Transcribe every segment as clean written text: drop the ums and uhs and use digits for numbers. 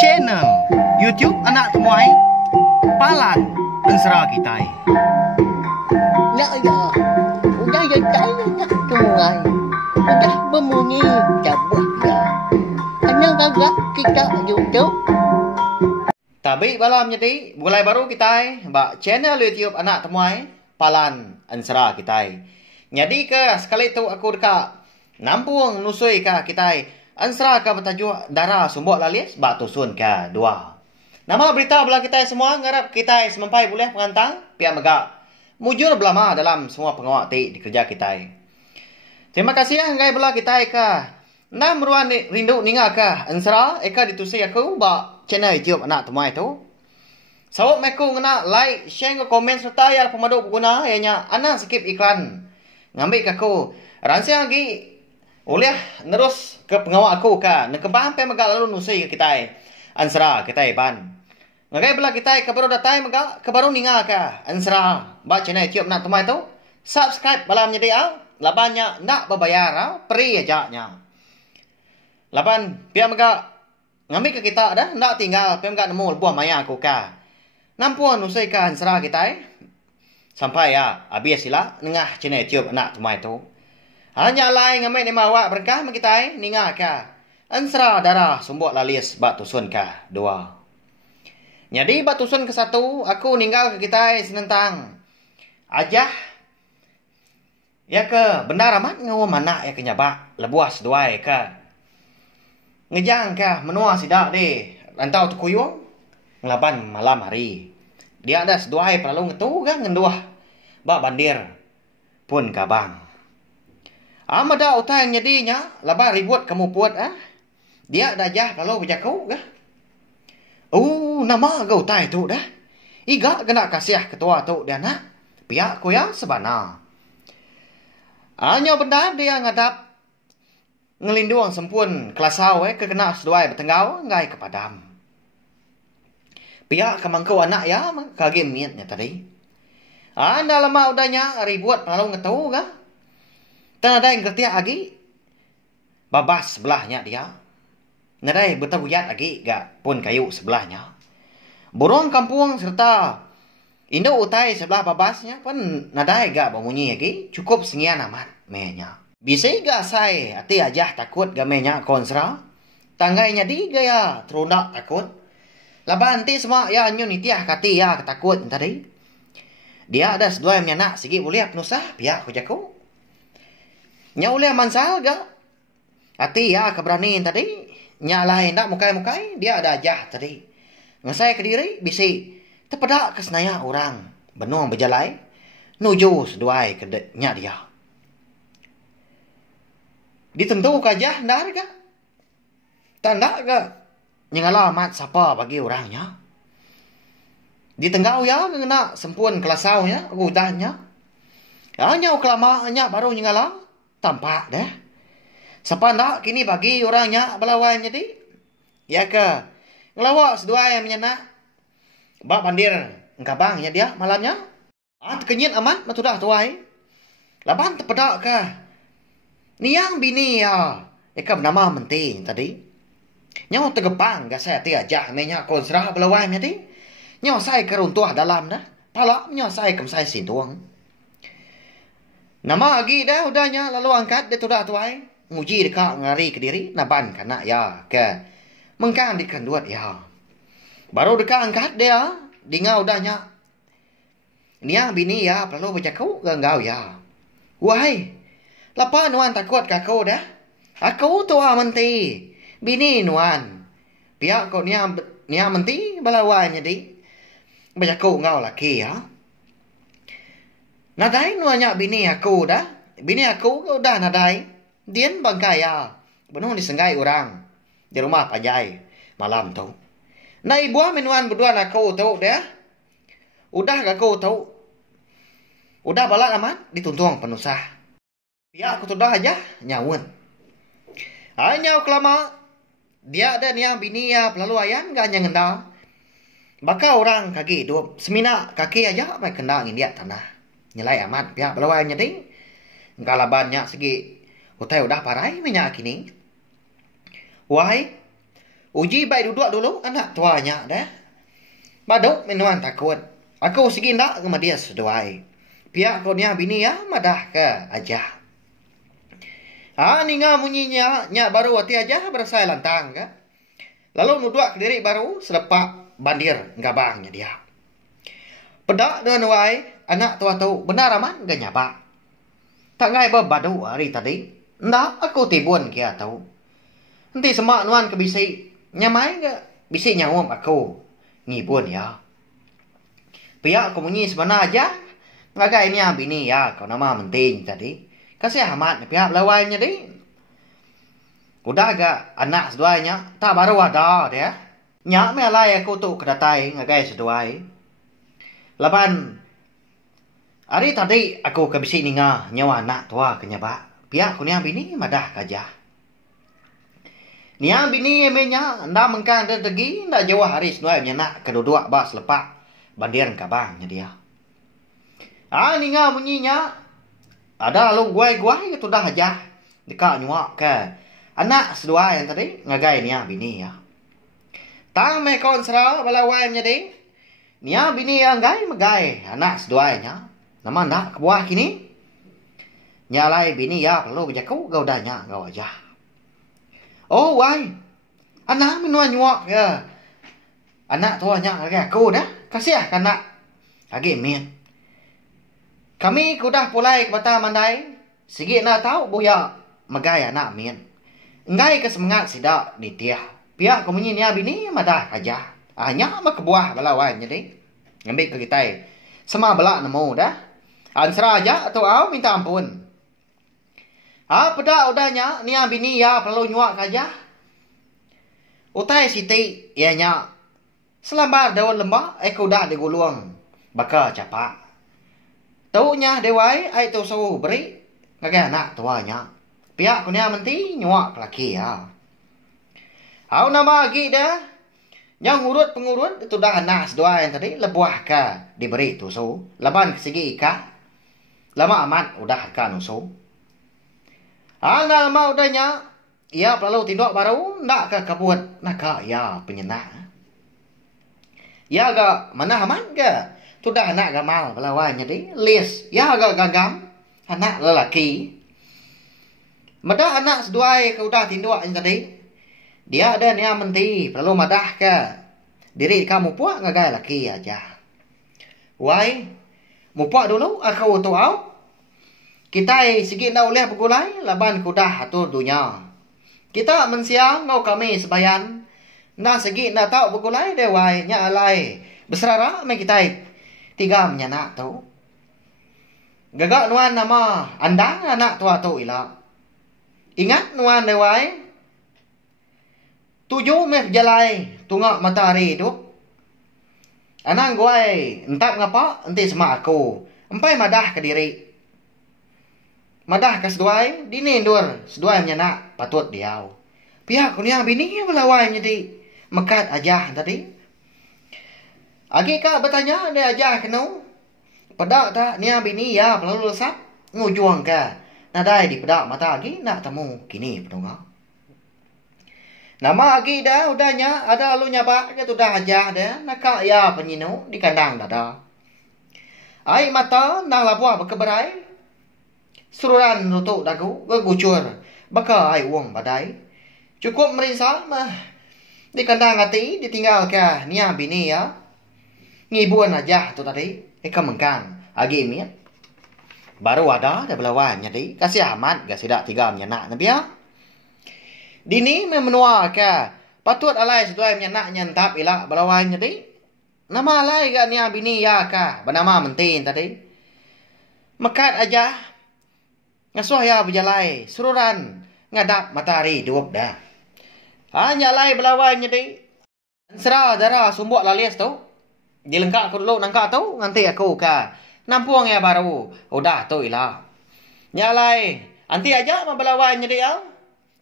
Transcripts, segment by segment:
Channel YouTube Anak Temuai Palan Ensera Kitai. Nak ya, udah ya saya nak tungai, udah berbunyi cabut ya. Kenang agak kita YouTube. Tabi balam jadi mulai baru kita mbak channel YouTube Anak Temuai Palan Ensera Kitai. Jadi ke sekali tu aku dekat nampung nusui ka kita Ensera ka bertajuk darah sumbok lalis bak tusun ka dua. Nama berita belah kita semua ngarap kita semampai boleh pengantang pihak megak mujur belama dalam semua pengawak ti di kerja kita. Terima kasih ya ngai belah kita ka. Nam ruan rindu ninga ka Ensera eka ditusi aku bak channel YouTube Anak Temuai tu. Sawak meku ngena like, share ke komen serta ya pemadu pengguna ianya anak skip iklan. Ngambil kaku ransya lagi oleh terus ke pengawak aku ka nekebah pe megak lalu nusi ke kita Ensera kita ban. Ngagai belah kita ke baru datai megak ke baru ninga ka Ensera ba channel YouTube Anak Temuai tu. Subscribe balam jadi au labannya ndak berbayar au free aja nya. Laban pihak megak ngambil ke kita dah ndak tinggal pe megak nemu buah maya aku ka. Nampuan usai ka Ensera kita sampai ya habis sila nengah channel YouTube Anak Temuai tu. Hanya lain ngamai ni mawak berkah kita ninga ka Ensera darah sumbok lalis bak tusun ka dua. Jadi bak tusun ke satu aku ninggal ke kita senentang ajah ya ke benar amat ngawa mana ya ke nyabak lebuas dua ka ngejang ka menua sidak de rantau tu kuyung ngelaban malam hari. Dia ada seduai perlu ngetu kan ngenduah bak bandir pun kabang. Amada utang nyadinya laba ribut kamu puat ah. Dia dajah kalau berjakau kah? Nama gau tai tu dah. Iga kena kasih ketua tu dia nak. Pihak ku yang sebana. Hanya benda dia ngadap ngelinduang sempun kelasau kekena seduai bertenggau ngai kepadam. Pihak kemangkau anak ya kage miatnya tadi. Anda lama udahnya ribut perlu ngetau kah? Tak ada yang kerti lagi. Babas sebelahnya dia. Nadai bertawiyat lagi gak pun kayu sebelahnya. Burung kampung serta Indo utai sebelah babasnya pun nadai gak berbunyi lagi. Cukup sengian amat mehnya. Bisa gak say hati aja takut gak mehnya konsra. Tanggainya di gaya terunak takut. Laban nanti semua ya nyun itiah kati ya ketakut tadi. Dia ada sedua yang nak sigi boleh penusah pihak kujaku. Nya oleh mansal ga hati ya keberanian tadi nya lain dak mukai-mukai dia ada ajah tadi ngasai ke diri bisi tepedak ke senaya orang benuang berjalai nuju seduai ke nya dia ditentu kajah ndar ga tanda ga nyangala mat siapa bagi orangnya ditenggau ya ngena sempun kelasaunya udahnya hanya uklama-nya baru nyangala tampak deh. Siapa nak kini bagi orangnya belawan jadi? Ya ke? Ngelawak sedua yang menyenak. Bak bandir engkabangnya dia malamnya. Terkenyit amat matudah tuai. Laban terpedak ke? Niang bini ya. Eka bernama menting tadi. Nyaw tergepang gak saya tiajah menya konserah belawan jadi. Nyaw saya keruntuah dalam dah. Palak nyaw saya kemsai sintuang. Nama lagi dah udahnya lalu angkat dia tudah tuai. Nguji dekat ngari ke diri naban kanak ya ke. Mengkan dikenduat ya. Baru dekat angkat dia dingau udahnya. Niang bini ya perlu berjakau gengau ya. Wahai. Lapa nuan takut kakau dah. Aku tua menti. Bini nuan. Pihak kau niang menti balawan jadi. Berjakau ngau laki ya. Nadai nuanya bini aku dah. Bini aku udah nadai. Dian bangkai ya. Benuh disenggai orang. Di rumah panjai. Malam tu. Nah ibu menuan berdua aku tu dah. Udah aku tu. Udah balak amat. Dituntung penusah. Pihak aku tu dah aja. Nyawun. Hanya kelama. Dia ada niang bini ya. Pelalu ayan gak nyengendal. Baka orang kaki hidup. Semina kaki aja. Apa kendang dia tanah. Nyelai amat pihak belawan jadi. Kalabannya segi. Utai udah parai minyak kini. Wahai. Uji baik duduk dulu anak tuanya dah. Baduk minuan takut. Aku segi nak sama dia seduai. Pihak konya bini ya madah ke aja. Ninga munyinya nya baru hati aja bersai lantang ka. Lalu nuduk ke diri baru selepak bandir gabangnya dia. Pedak dengan wai anak tua tu benar aman gak nyapa. Tak ngai berbadu hari tadi. Ndak aku tibun kia tahu. Nanti semak nuan ke bisi. Nyamai gak bisi nyawam aku. Ngibun ya. Pihak aku munyi sebenar aja. Ngagai ni bini ya kau nama menting tadi. Kasih amat pihak lawainya di. Udah agak anak seduanya tak baru ada dia. Nyak me alai aku tu kedatai ngagai seduai. Lapan hari tadi aku ke bisi ninga nyawa anak tua kenyaba. Pihak aku ni bini madah kaja. Ni bini emenya ndak mengkan rezeki ndak jauh hari seduai nak kedua bas lepak bandir kabangnya dia. Ninga bunyinya ada lalu guai-guai itu dah aja. Dekat nyuak ke anak sedua yang tadi ngagai ni bini ya. Tang me kon sera bala wai menjadi. Ni bini yang gai megai anak seduanya. Nama ndak kebuah kini. Nyalai bini ya perlu berjaku gau danya gau aja. Oh wai. Anak minuan nyuak ya. Anak tuanya ngagai aku dah. Kasih anak agi min. Kami kudah pulai ke bata mandai. Sigi nak tahu buya megai anak min. Ngai ke semangat sidak di tiah. Pihak komunyi ni bini madah aja. Hanya kebuah balawan jadi. Ngambil ke kita. Sama belak nemu dah. Ansra aja atau au minta ampun. Pedak udahnya ni bini ya perlu nyuak aja. Utai siti ianya. Selambar daun lembah aku dah digulung. Baka capak. Taunya dewai ai tu suruh beri ngagai anak tuanya. Pihak kunya menti nyuak laki ya. Au nama lagi dah. Yang urut pengurut itu dah anak sedua yang tadi lebuah ka diberi tu su. Laban segi ika. Lama amat udah ka nusu. Lama udahnya ia perlu tindak baru ndak ke kabut nak ya penyenak. Ya ga mana aman ga. Sudah anak gamal belawan jadi lis ya agak gagam anak lelaki. Madah anak seduai ke udah tinduk yang tadi. Dia ada ni menti perlu madah ke diri kamu puak ngagai laki aja. Wai mupuak dulu aku tu au. Kita sikit dah oleh pegulai laban kudah atur dunia. Kita mensiang ngau kami sebayan. Nah sikit dah tahu pegulai dewai nya alai. Beserara me kita tiga menyanak tu. Gagak nuan nama andang anak tua tu ila. Ingat nuan dewai. 7 me jalai tungak matahari tu. Anang guai entap ngapa enti sama aku. Empai madah ke diri. Madah ke seduai dini dur seduai menyanak patut diau. Pihak kunia bini belawai jadi mekat aja tadi. Agi kak bertanya dia aja kenu. Pedak tak ni bini ya perlu lesap ngujuang ka. Nadai di pedak mata agi nak temu kini penunggang. Nama agi dah udahnya ada lu nyapa ke tu dah aja dah nak ya penyinu di kandang dah. Ai mata nang labuah berkeberai. Sururan tutuk dagu gucur. Baka ai uang badai. Cukup merisa mah di kandang hati ditinggal ke ni bini ya. Ngibuan aja tu tadi. Eka mengkan. Agi miat. Baru ada belawan jadi. Kasih amat. Gak sidak 3 menyenak. Nabi ya. Dini memenua ke. Patut alai setuai menyenak nyentap ilak belawan jadi. Nama alai gak ni bini ya ke. Bernama mentin tadi. Mekat aja. Ngasuh ya berjalai. Sururan. Ngadap matahari duop dah. Hanya alai belawan jadi. Serah darah sumbuk lalias tu. Dilengkak aku dulu nangkak tu nanti aku ka nampuang ya baru udah tu ilah nyalai anti aja membelawan jadi ya.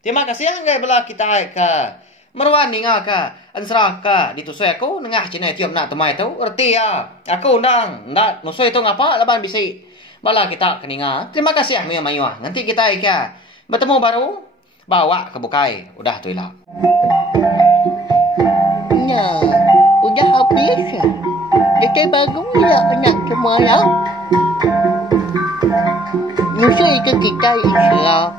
Terima kasih ngai bela kita ka meruan ninga ka ansra ka ditusui aku nengah cina tiup nak temai tu erti ya aku undang ndak nusui tu ngapa laban bisi bala kita keninga. Terima kasih ya mayu nanti kita ka bertemu baru bawa ke bukai udah tu ilah. pakai baru ya anak semua lah. Nyusul ke kita Islam.